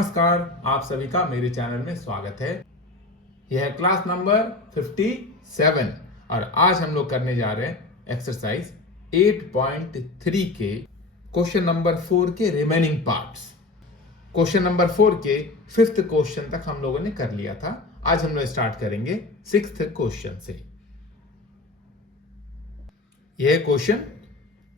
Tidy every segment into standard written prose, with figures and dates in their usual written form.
नमस्कार, आप सभी का मेरे चैनल में स्वागत है। यह है क्लास नंबर 57 और आज हम लोग करने जा रहे हैं एक्सरसाइज 8.3 के क्वेश्चन नंबर 4 के रिमेनिंग पार्ट्स। क्वेश्चन नंबर 4 के 5th क्वेश्चन तक हम लोगों ने कर लिया था। आज हम लोग स्टार्ट करेंगे 6th क्वेश्चन से। यह question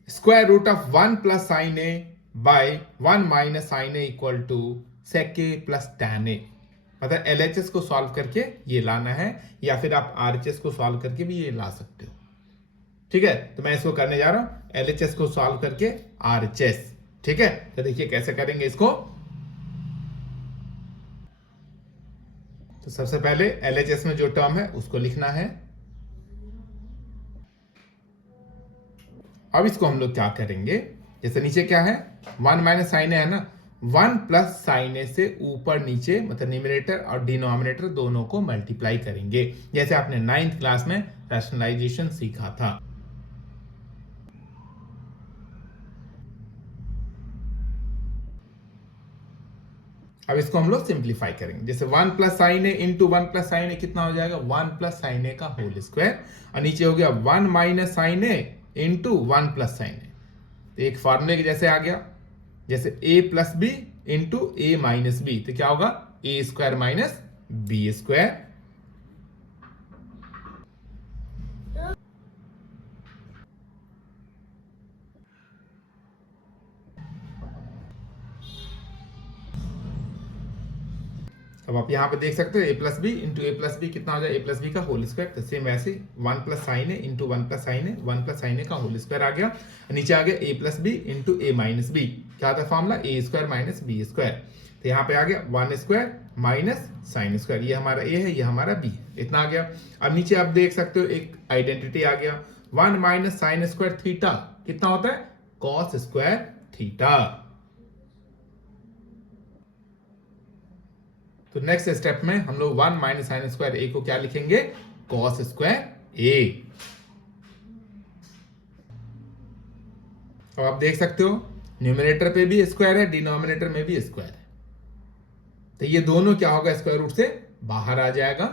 square root of 1 plus sine A by 1 minus sine A equal to sec A plus tan A. मतलब एलएचएस को सॉल्व करके ये लाना है, या फिर आप आरएचएस को सॉल्व करके भी ये ला सकते हो। ठीक है, तो मैं इसको करने जा रहा हूं एलएचएस को सॉल्व करके आरएचएस। ठीक है, तो देखिए कैसे करेंगे इसको। तो सबसे पहले एलएचएस में जो टर्म है उसको लिखना है। अब इसको हम लोग क्या करेंगे, जैसे नीचे क्या है 1 माइनस साइन ए है ना, 1 प्लस साइन ए से ऊपर नीचे मतलब न्यूमरेटर और डिनोमिनेटर दोनों को मल्टीप्लाई करेंगे, जैसे आपने 9th क्लास में रैशनलाइजेशन सीखा था। अब इसको हम लोग सिंप्लीफाई करेंगे, जैसे 1 plus sine A into 1 plus sine ए कितना हो जाएगा 1 प्लस साइन ए का होल स्क्वायर, और नीचे हो गया 1 minus sine A into 1 plus sine A. तो एक फॉर्मूले के जैसे आ गया, जैसे a plus B into A minus B, तो क्या होगा A square minus B square. अब आप यहां पे देख सकते हो a plus B into A plus B कितना हो जाए a प्लस बी का होल स्क्वायर। तो सेम वैसे 1 plus sine A into 1 plus sine A, 1 plus sine A का होल स्क्वायर आ गया। नीचे आ गया a plus B into A minus B, क्या था formula A square minus B square. तो यहाँ पे आ गया 1 स्क्वायर माइनस साइन स्क्वायर, ये हमारा ए है ये हमारा बी, इतना आ गया। अब नीचे आप देख सकते हो एक आइडेंटिटी आ गया 1 माइनस साइन स्क्वायर थीटा कितना होता है कॉस स्क्वायर थीटा। तो नेक्स्ट स्टेप में हम लोग 1 माइनस साइन स्क्वायर ए को क्या लिखेंगे कॉस स्क्वायर ए। अब आप देख सकते हो न्यूमरेटर पे भी स्क्वायर है, डिनोमिनेटर में भी स्क्वायर है, तो ये दोनों क्या होगा स्क्वायर रूट से बाहर आ जाएगा।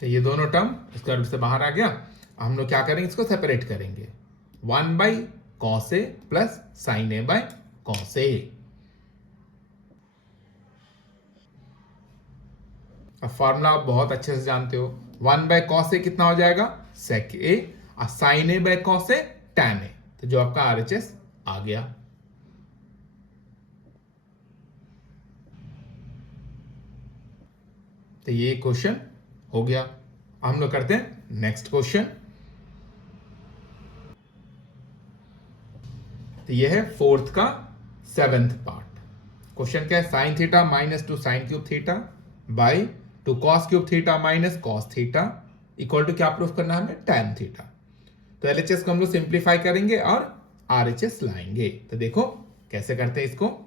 तो ये दोनों टर्म स्क्वायर रूट से बाहर आ गया। हम लोग क्या करेंगे इसको सेपरेट करेंगे, 1 by cos A plus sine A by cos A. अब फॉर्मूला आप बहुत अच्छे से जानते हो, 1 बाय कॉस ए कितना हो जाएगा सेक ए, और sine A by cos A tan A, तो जो आपका आरएचएस आ गया। तो ये क्वेश्चन हो गया। हम लोग करते हैं नेक्स्ट क्वेश्चन। तो ये है 4th का 7th पार्ट। क्वेश्चन क्या है sine theta minus 2 sine cube theta by 2 cos cube theta minus cos theta equal to क्या प्रूफ करना है हमें टैन थीटा। तो एलएचएस को हम लोग सिंप्लीफाई करेंगे और आरएचएस लाएंगे। तो देखो कैसे करते हैं इसको।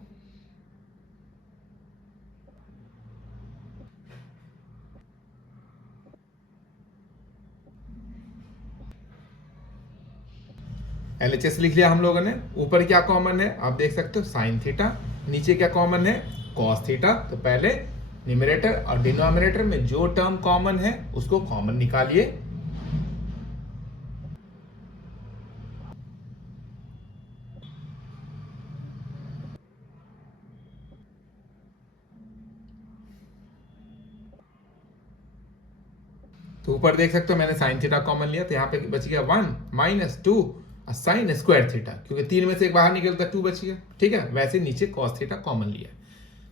एलएचएस लिख लिया हम लोगों ने। ऊपर क्या कॉमन है आप देख सकते हो साइन थीटा, नीचे क्या कॉमन है कॉस थीटा। तो पहले न्यूमरेटर और डिनोमिनेटर में जो टर्म कॉमन है उसको कॉमन निकालिए। तो ऊपर देख सकते हो मैंने साइन थीटा कॉमन लिया, तो यहाँ पे बच गया 1 माइनस 2 साइन स्क्वायर थीटा, क्योंकि 3 में से एक बाहर निकलता 2 बच गया। ठीक है, वैसे नीचे कॉस थीटा कॉमन लिया।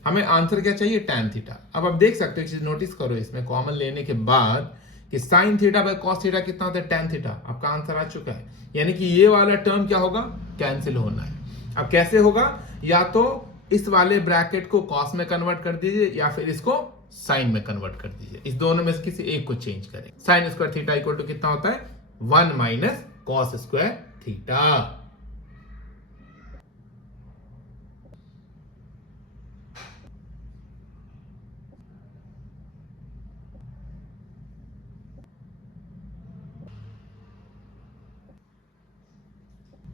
हमें आंसर क्या चाहिए टैन थीटा। अब आप देख सकते हो एक चीज नोटिस करो इसमें कॉमन लेने के बाद कि sine theta by cos theta कितना होता है टैन थीटा। आपका आंसर आ चुका है, यानी कि ये वाला टर्म क्या होगा कैंसिल होना है। अब कैसे होगा, या तो इस वाले ब्रैकेट को कॉस में कन्वर्ट कर दीजिए या फिर इसको साइन में कन्वर्ट कर दीजिए। इस दोनों में से किसी एक को चेंज करें। Sine square theta equal to कितना होता है 1 माइनस कॉस स्क्वायर थीटा।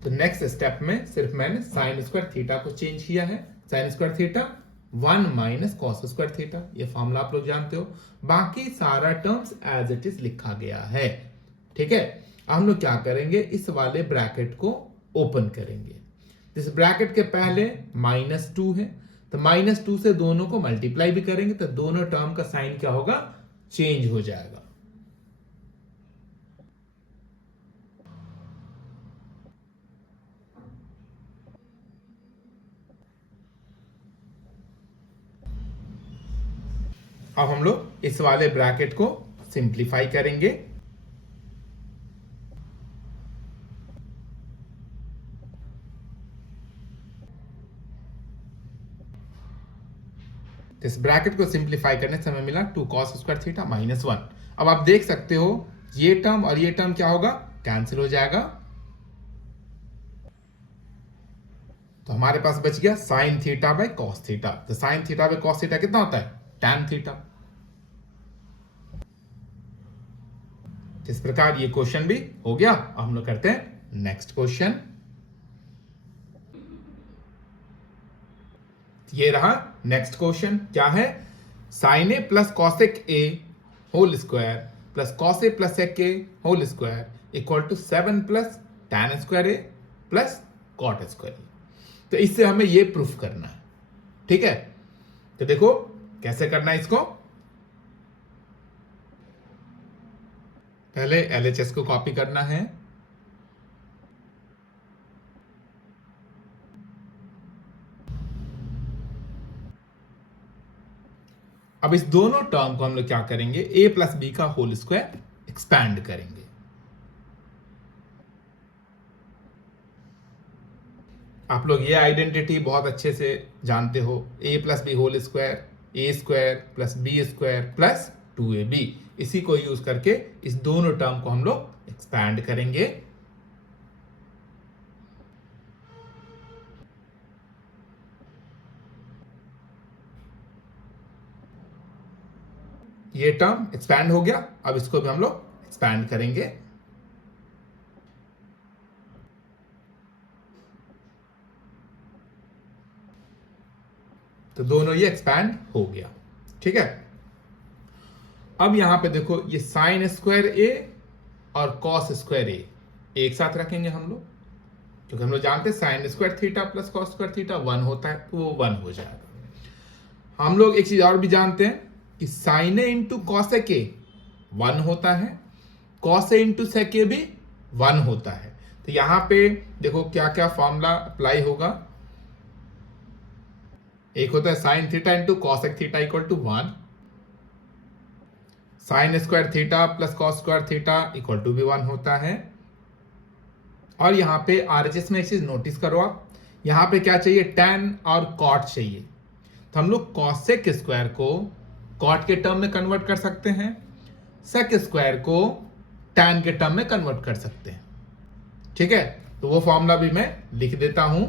तो नेक्स्ट स्टेप में सिर्फ मैंने साइन स्क्वायर थीटा को चेंज किया है। Sine square theta 1 minus cos square theta, ये फॉर्मूला आप लोग जानते हो। बाकी सारा टर्म्स एज इट इज लिखा गया है। ठीक है, हम लोग क्या करेंगे, इस वाले ब्रैकेट को ओपन करेंगे। इस ब्रैकेट के पहले -2 है, तो -2 से दोनों को मल्टीप्लाई भी करेंगे तो दोनों टर्म का साइन क्या होगा, चेंज हो जाएगा। अब हम लोग इस वाले ब्रैकेट को सिंप्लीफाई करेंगे। इस ब्रैकेट को सिंप्लीफाई करने से हमें मिला 2 cos स्क्वायर थीटा -1। अब आप देख सकते हो ये टर्म और ये टर्म क्या होगा, कैंसिल हो जाएगा। तो हमारे पास बच गया sine theta by cos theta. तो sine theta by cos theta कितना होता है, tan थीटा। इस प्रकार ये क्वेश्चन भी हो गया। अब हम लोग करते हैं नेक्स्ट क्वेश्चन। ये रहा नेक्स्ट क्वेश्चन। क्या है, sine A plus cosec A whole square plus cos A plus sec A whole square equal to 7 plus tan square A plus cot square A. तो इससे हमें ये प्रूफ करना है। ठीक है, तो देखो कैसे करना है इसको। पहले LHS को कॉपी करना है। अब इस दोनों टर्म को हम लोग क्या करेंगे, a प्लस बी का होल स्क्वायर एक्सपैंड करेंगे। आप लोग ये आइडेंटिटी बहुत अच्छे से जानते हो, a plus B whole square, a square plus B square plus 2ab। इसी को यूज करके इस दोनों टर्म को हम लोग एक्सपैंड करेंगे। ये टर्म एक्सपैंड हो गया। अब इसको भी हम लोग एक्सपैंड करेंगे। तो दोनों ये एक्सपैंड हो गया। ठीक है, अब यहां पे देखो ये साइन स्क्वायर ए और कॉस स्क्वायर ए एक साथ रखेंगे हम लोग, क्योंकि हम लोग जानते हैं sign square theta plus cos square theta 1 होता है, तो वो 1 हो जाएगा। हम लोग एक चीज और भी जानते हैं कि sign A into cos A के 1 होता है, कॉस ए इंटू सेक ए भी 1 होता है। तो यहां पे देखो क्या क्या फॉर्मूला अप्लाई होगा। एक होता है sine theta into cosec theta equal to 1, sine square theta plus cos square theta equal to भी 1 होता है। और यहां पे RHS में एक चीज नोटिस करो आप, यहां पे क्या चाहिए, tan और cot चाहिए। तो हम लोग कॉसेक स्क्वायर को cot के टर्म में कन्वर्ट कर सकते हैं, सेक स्क्वायर को tan के टर्म में कन्वर्ट कर सकते हैं। ठीक है, तो वो फॉर्मूला भी मैं लिख देता हूं।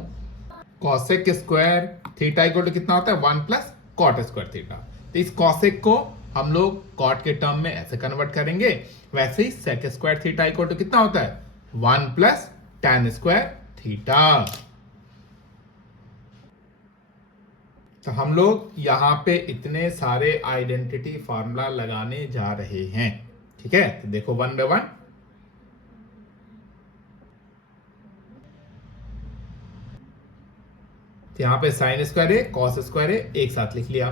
Cosec square theta equal to कितना होता है, 1 प्लस कॉट स्क्वायर थीटा। तो इस कॉसेक को हम लोग कॉट के टर्म में ऐसे कन्वर्ट करेंगे। वैसे ही sec square theta equal to कितना होता है, 1 प्लस tan स्क्वायर थीटा। तो हम लोग यहां पे इतने सारे आइडेंटिटी फार्मूला लगाने जा रहे हैं। ठीक है, तो देखो 1 बाय 1। तो यहां पे साइन स्क्वायर है, कॉस स्क्वायर है, एक साथ लिख लिया।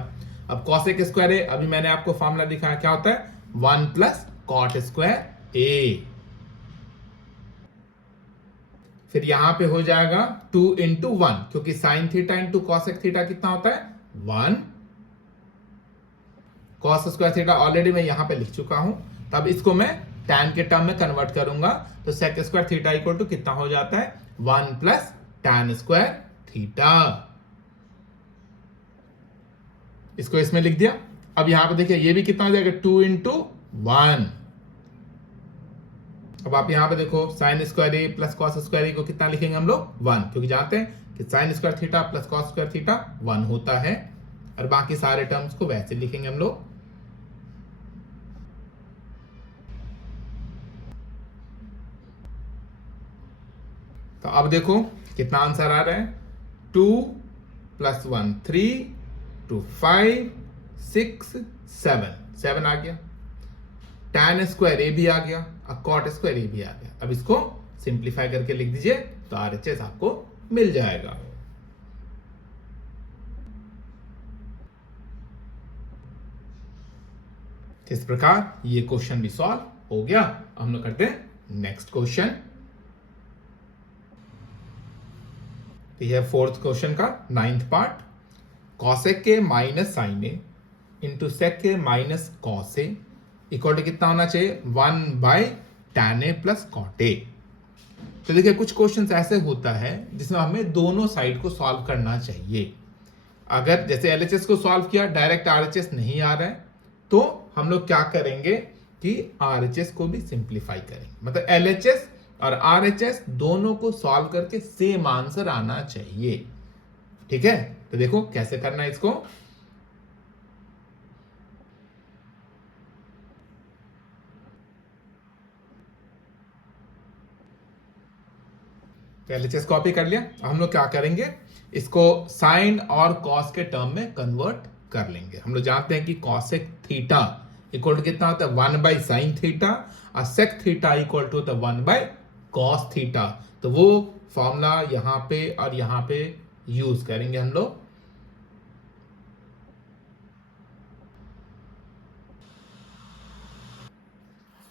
अब कॉसेक स्क्वायर है, अभी मैंने आपको फॉर्मूला दिखाया, क्या होता है, 1 प्लस कॉट स्क्वायर ए। फिर यहां पे हो जाएगा 2 इंटू 1, क्योंकि sign theta into cosec theta कितना होता है, 1। कॉस स्क्वायर थीटा ऑलरेडी मैं यहां पे लिख चुका हूं। तब इसको मैं tan के टर्म में कन्वर्ट करूंगा, तो sec square theta equal to कितना हो जाता है, 1 प्लस tan स्क्वायर थीटा। इसको इसमें लिख दिया। अब यहां पे देखिए ये भी कितना हो जाएगा, 2 इंटू 1। अब आप यहां पे देखो sign square A plus cos square ए को कितना लिखेंगे हम लोग, 1, क्योंकि जानते हैं कि sign square theta plus cos square theta 1 होता है। और बाकी सारे टर्म्स को वैसे लिखेंगे हम लोग। तो तो अब देखो कितना आंसर आ रहा है, 2 + 1 3 2 5 6 7 आ गया, tan स्क्वायर ए भी आ गया और cot स्क्वायर ए भी आ गया। अब इसको सिंप्लीफाई करके लिख दीजिए तो RHS आपको मिल जाएगा। इस प्रकार ये क्वेश्चन भी सॉल्व हो गया। हम लोग करते हैं नेक्स्ट क्वेश्चन। तो यह फोर्थ क्वेश्चन का 9th पार्ट, कॉसेक के minus sine A into sec के minus cos A equal to कितना होना चाहिए, 1/tan a plus cot A. तो देखिए कुछ क्वेश्चंस ऐसे होता है जिसमें हमें दोनों साइड को सॉल्व करना चाहिए। अगर जैसे एलएचएस को सॉल्व किया, डायरेक्ट आरएचएस नहीं आ रहा है, तो हम लोग क्या करेंगे कि आरएचएस को भी सिंप्लीफाई करेंगे। मतलब एलएचएस और आरएचएस दोनों को सॉल्व करके सेम आंसर आना चाहिए। ठीक है, तो देखो कैसे करना है इसको। तो एलएचएस कॉपी कर लिया। हम लोग क्या करेंगे, इसको साइन और कॉस के टर्म में कन्वर्ट कर लेंगे। हम लोग जानते हैं कि कॉसेक थीटा इक्वल टू कितना होता है, 1/sin थीटा, और सेक थीटा इक्वल टू होता है 1/cos थीटा। तो वो फॉर्मूला यहां पे और यहां पे यूज करेंगे हम लोग।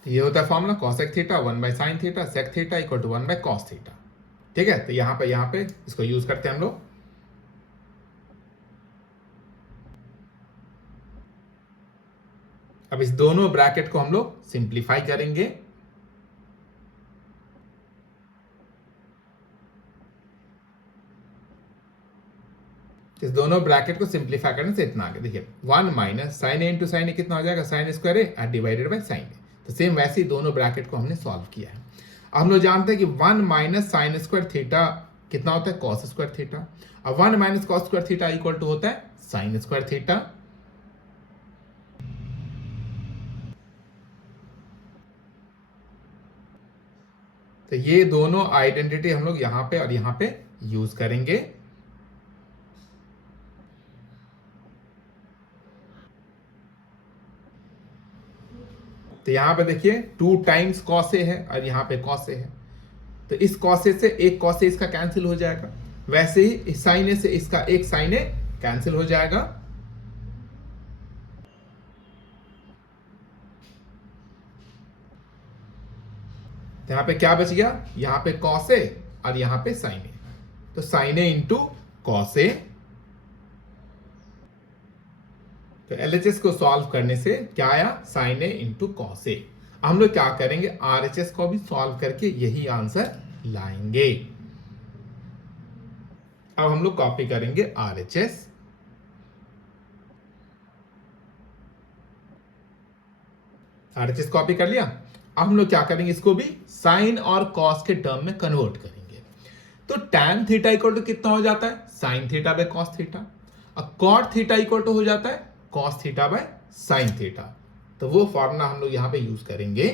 ये होता है formula, cosec theta 1/sin theta, sec theta equal to 1/cos theta. ठीक है, तो यहां पे इसको यूज करते हैं हम लोग। अब इस दोनों ब्रैकेट को हम लोग सिंप्लीफाई करेंगे। इस दोनों ब्रैकेट को सिंप्लीफाई करने से इतना आगे देखिए, 1 - sin a इंटू साइन ए कितना हो जाएगा, sin square A divided by sin ए। तो सेम वैसे ही दोनों ब्रैकेट को हमने सॉल्व किया है। हम लोग जानते हैं कि 1 - sin स्क्वायर थीटा कितना होता है, cos स्क्वायर थीटा, और 1 - cos square theta equal to होता है sin स्क्वायर थीटा। तो ये दोनों आइडेंटिटी हम लोग यहां पे और यहां पे यूज करेंगे। तो यहां पे देखिए 2 टाइम्स cos a है और यहां पे cos a है, तो इस cos a से एक cos a इसका कैंसिल हो जाएगा। वैसे ही इस sin a से इसका एक sin a कैंसिल हो जाएगा। तो यहां पे क्या बच गया, यहां पे cos a और यहां पे sin a, तो sin a into cos a। तो एलएचएस को सॉल्व करने से क्या आया, sin a into cos a। हम लोग क्या करेंगे, आरएचएस को भी सॉल्व करके यही आंसर लाएंगे। अब हम लोग कॉपी करेंगे आरएचएस। आरएचएस कॉपी कर लिया। अब हम लोग क्या करेंगे, इसको भी साइन और कॉस के टर्म में कन्वर्ट करेंगे। तो tan थीटा इक्वल टू कितना हो जाता है, sin theta by cos theta, और cot थीटा इक्वल टू हो जाता है cos theta by sin theta. तो वो फॉर्मूला हम लोग यहां पे यूज करेंगे।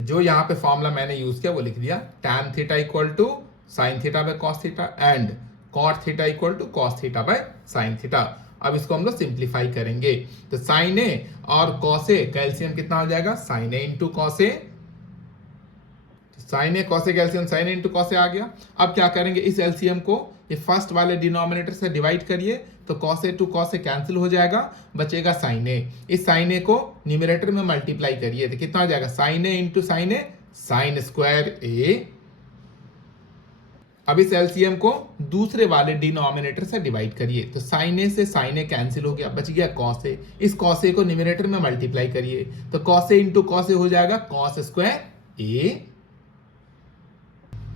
जो यहां पे फॉर्मूला मैंने यूज किया वो लिख दिया, tan theta equal to sin theta by cos theta and cot theta equal to cos theta by sin theta. अब इसको हम लोग सिंप्लीफाई करेंगे। तो sin a और cos a का एलसीएम कितना हो जाएगा, sin a into cos a। sin a cos a का LCM sin a into cos a आ गया। अब क्या करेंगे, इस एलसीएम को ये फर्स्ट वाले डिनोमिनेटर से डिवाइड करिए, तो cos a to cos a cancel हो जाएगा, बचेगा sin a। इस sin a को न्यूमरेटर में मल्टीप्लाई करिए, तो कितना हो जाएगा, sin a into sin a sin square a। अब इस एलसीएम को दूसरे वाले डिनोमिनेटर से डिवाइड करिए, तो sin a से sin a कैंसिल हो गया, बच गया cos a। इस cos a को न्यूमरेटर में मल्टीप्लाई करिए, तो cos a into cos a हो जाएगा cos स्क्वायर a।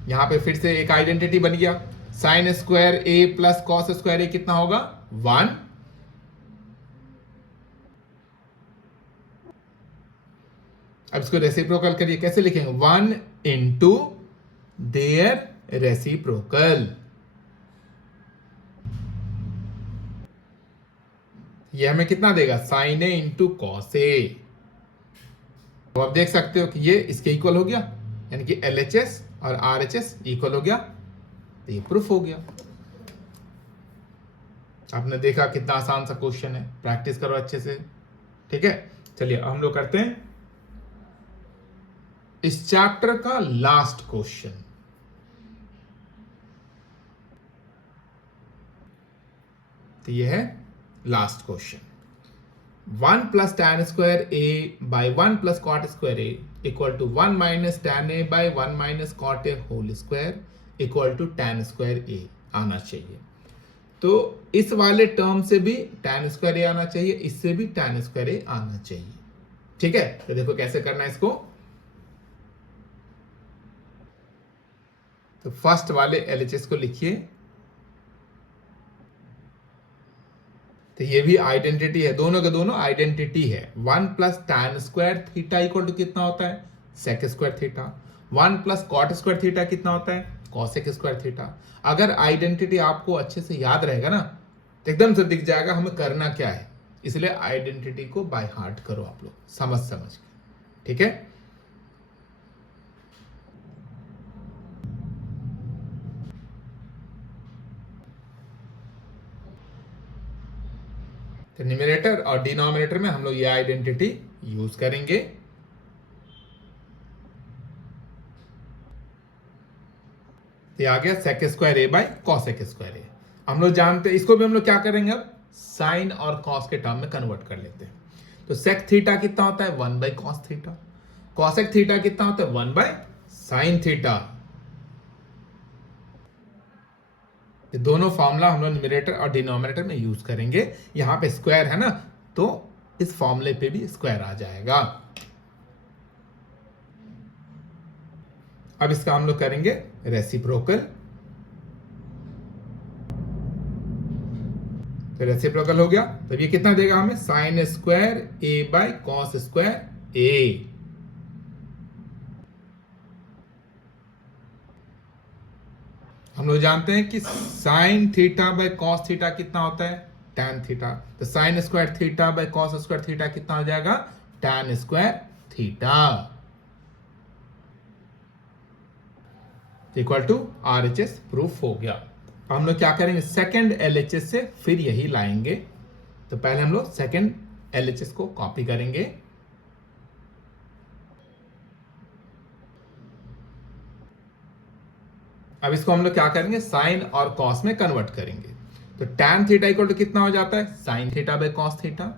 यहां पे फिर से एक आइडेंटिटी बन गया, sin square a plus cos square a कितना होगा, 1। अब इसको रेसिप्रोकल करिए, कैसे लिखेंगे, 1 इंटू देयर रेसिप्रोकल। ये हमें कितना देगा, sign A into cos A. तो आप देख सकते हो कि ये इसके इक्वल हो गया, यानी कि LHS और RHS इक्वल हो गया, तो ये प्रूफ हो गया। आपने देखा कितना आसान सा क्वेश्चन है, प्रैक्टिस करो अच्छे से, ठीक है। चलिए हम लोग करते हैं इस चैप्टर का लास्ट क्वेश्चन। तो ये है last question. 1 plus tan square A by 1 plus cot square A equal to 1 minus tan A by 1 minus cot A whole square equal to tan square A आना चाहिए। तो इस वाले टर्म से भी tan स्क्वायर ए आना चाहिए, इससे भी tan स्क्वायर ए आना चाहिए, ठीक है। तो देखो कैसे करना है इसको। तो फर्स्ट वाले LHS को लिखिए। तो ये भी आइडेंटिटी है, दोनों के दोनों आइडेंटिटी है। 1 plus tan square theta equal to कितना होता है, sec square theta. 1 plus cot square theta कितना होता है, कॉसेक स्क्वायर थीटा। अगर आइडेंटिटी आपको अच्छे से याद रहेगा ना, तो एकदम से दिख जाएगा हमें करना क्या है। इसलिए आइडेंटिटी को बाय हार्ट करो आप लोग, समझ के, ठीक है। तो न्यूमरेटर और डिनोमिनेटर में हम लोग ये आइडेंटिटी यूज करेंगे। ये आ गया sec square A by cosec square A. हम लोग जानते हैं इसको भी, हम लोग क्या करेंगे अब, साइन और कॉस के टर्म में कन्वर्ट कर लेते हैं। तो सेक थीटा कितना होता है, 1 by cos theta. Cosec theta कितना होता है, 1 बाई साइन थीटा। ये दोनों फॉर्मूला हम लोग न्यूमरेटर और डिनोमिनेटर में यूज करेंगे। यहां पे स्क्वायर है ना, तो इस फॉर्मूले पे भी स्क्वायर आ जाएगा। अब इसका हम लोग करेंगे रेसिप्रोकल। तो रेसिप्रोकल हो गया, तो ये कितना देगा हमें, sine square A by cos square A. हम लोग जानते हैं कि sine theta by cos theta कितना होता है, टैन थीटा। तो sine square theta by cos square theta कितना हो जाएगा, tan square theta equal to RHS proof हो गया। हम लोग क्या करेंगे, सेकंड LHS से फिर यही लाएंगे। तो पहले हम लोग सेकंड LHS को कॉपी करेंगे। अब इसको हम लोग क्या करेंगे, साइन और कॉस में कन्वर्ट करेंगे। तो tan थीटा इक्वल टू कितना हो जाता है, sine theta by cos theta.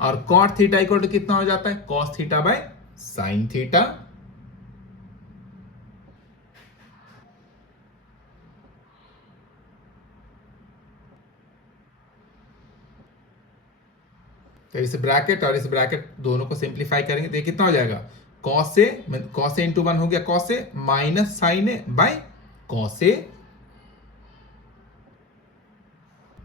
और कॉट थीटा इक्वल टू कितना हो जाता है, cos theta by sine theta. तो इस ब्रैकेट और इस ब्रैकेट दोनों को सिंप्लीफाई करेंगे तो ये कितना हो जाएगा, कॉस ए इंटू 1 हो गया cos A, minus sine A by cos A.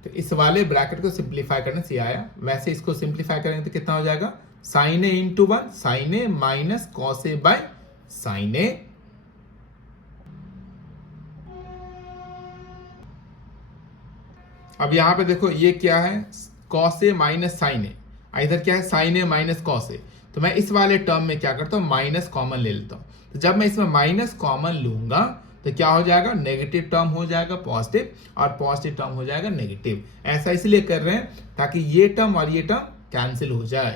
तो इस वाले ब्रैकेट को सिंप्लीफाई करने से आया, वैसे इसको सिंप्लीफाई करेंगे तो कितना हो जाएगा, sine A into 1 sine A minus cos A by sine A. अब यहां पे देखो ये क्या है, cos A minus sine A, इधर क्या है sine A minus cos A. तो मैं इस वाले टर्म में क्या करता हूं, माइनस कॉमन ले लेता हूं। तो जब मैं इसमें माइनस कॉमन लूंगा तो क्या हो जाएगा, नेगेटिव टर्म हो जाएगा पॉजिटिव, और पॉजिटिव टर्म हो जाएगा नेगेटिव। ऐसा इसलिए कर रहे हैं ताकि ये टर्म और ये टर्म कैंसिल हो जाए।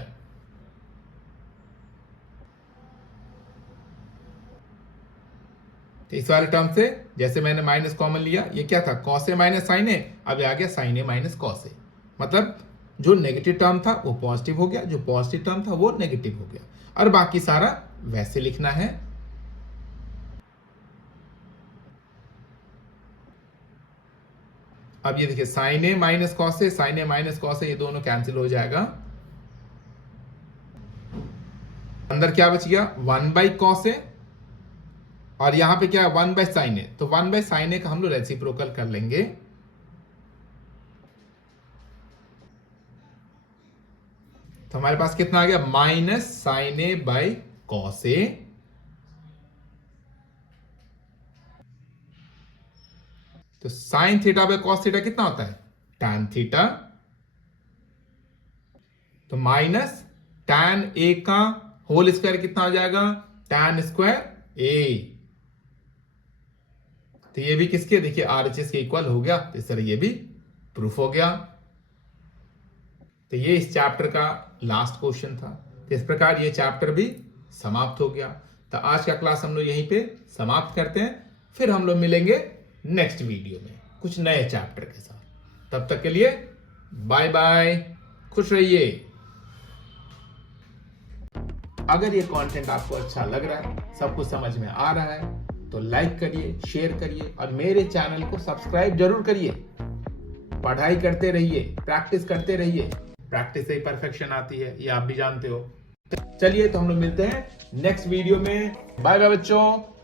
तो इस वाले टर्म से जैसे मैंने माइनस कॉमन लिया, ये क्या था, cos A minus sine A, अब आ गया साइन ए माइनस कॉस ए। मतलब जो नेगेटिव टर्म था वो पॉजिटिव हो गया, जो पॉजिटिव टर्म था वो नेगेटिव हो गया, और बाकी सारा वैसे लिखना है। अब ये देखिए sign A minus cos A, sign A minus cos ए, ये दोनों कैंसिल हो जाएगा। अंदर क्या बच गया, 1 बाई कॉस ए, और यहां पे क्या है 1 बाई साइन ए। तो 1 बाई साइन ए का हम लोग रेसिप्रोकल कर लेंगे। तो हमारे पास कितना आ गया, minus sine A by cos A. तो sine theta by cos theta कितना होता है, टैन थीटा। तो माइनस tan a का होल स्क्वायर कितना हो जाएगा, tan स्क्वायर a। तो ये भी किसके, देखिए RHS के इक्वल हो गया, तो इस तरह ये भी प्रूफ हो गया। तो ये इस चैप्टर का लास्ट क्वेश्चन था। तो इस प्रकार ये चैप्टर भी समाप्त हो गया। तो आज का क्लास हम लोग यहीं पे समाप्त करते हैं, फिर हम लोग मिलेंगे नेक्स्ट वीडियो में कुछ नए चैप्टर के साथ। तब तक के लिए बाय बाय, खुश रहिए। अगर ये कंटेंट आपको अच्छा लग रहा है, सब कुछ समझ में आ रहा है, तो लाइक करिए, शेयर करिए और मेरे चैनल को सब्सक्राइब जरूर करिए। पढ़ाई करते रहिए, प्रैक्टिस करते रहिए, प्रैक्टिस से ही परफेक्शन आती है, ये आप भी जानते हो। चलिए तो हम लोग मिलते हैं नेक्स्ट वीडियो में। बाय बाय बच्चों।